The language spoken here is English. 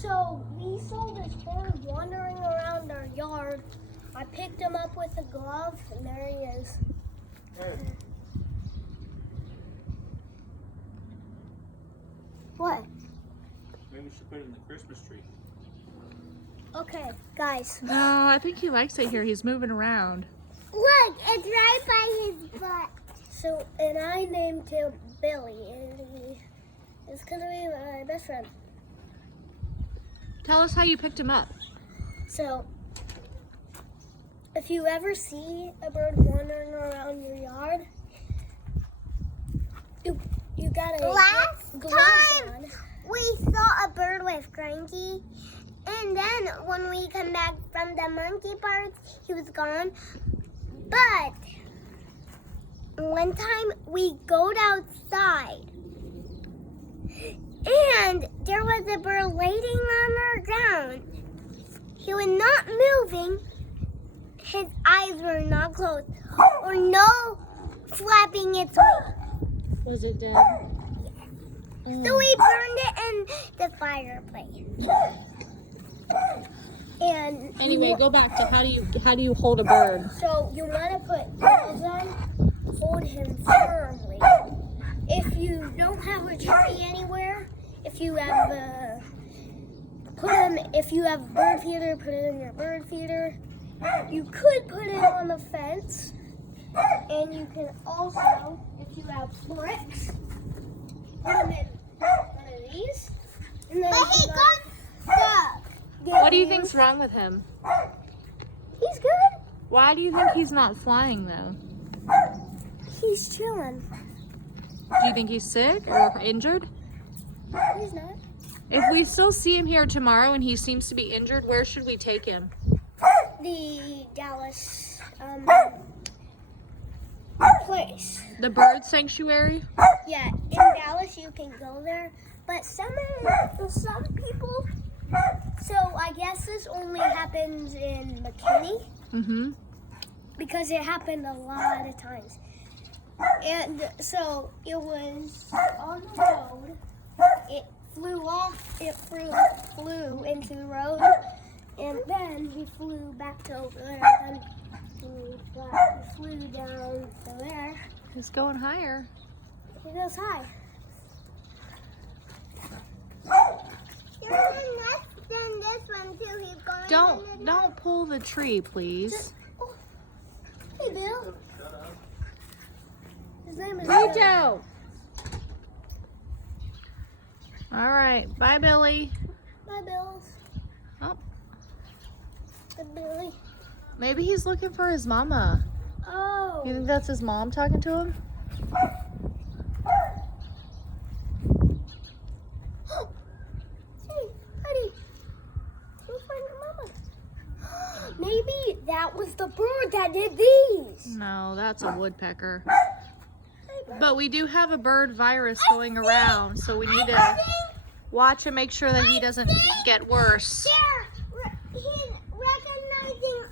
So we saw this bird wandering around our yard. I picked him up with a glove, and there he is. Bird. What? Maybe we should put it in the Christmas tree. Okay, guys. No, I think he likes it here. He's moving around. Look, it's right by his butt. So, and I named him Billy, and he is gonna be my best friend. Tell us how you picked him up. So, if you ever see a bird wandering around your yard, you gotta Last gloves time on. we saw a bird with cranky, and then when we come back from the monkey parts, he was gone. But one time we go outside, and there was a bird waiting on our ground. He was not moving. His eyes were not closed, or no flapping its wings. Was it dead? So we burned it in the fireplace. And Anyway, go back to how do you hold a bird? so you want to put gloves on, hold him firmly. If you don't have a tree anywhere, if you have if you have bird feeder, put it in your bird feeder. You could put it on the fence, and you can also, if you have bricks, put them in one of these. And then But he got stuck. What do you think's wrong with him? He's good. Why do you think he's not flying though? He's chilling. Do you think he's sick or injured? He's not. If we still see him here tomorrow and he seems to be injured, where should we take him? The Dallas place. The bird sanctuary? Yeah, in Dallas you can go there, but some people. So I guess this only happens in McKinney Mm-hmm. because it happened a lot of times. And so it was on the road. It flew off. It flew into the road, and then he flew back to over there. And he flew down to there. He's going higher. He goes high. There's a nest in this one too. He's going in the Don't pull the tree, please. Oh, hey, Bill. His name is Rijo. All right, bye, Billy. Bye, Bill. Oh, Good Billy. maybe he's looking for his mama. Oh. You think that's his mom talking to him? Hey, buddy. Go find your mama. Maybe that was the bird that did these. No, that's a woodpecker. Hey, bird. But we do have a bird virus going around, so we need to watch and make sure that he doesn't get worse. There, he's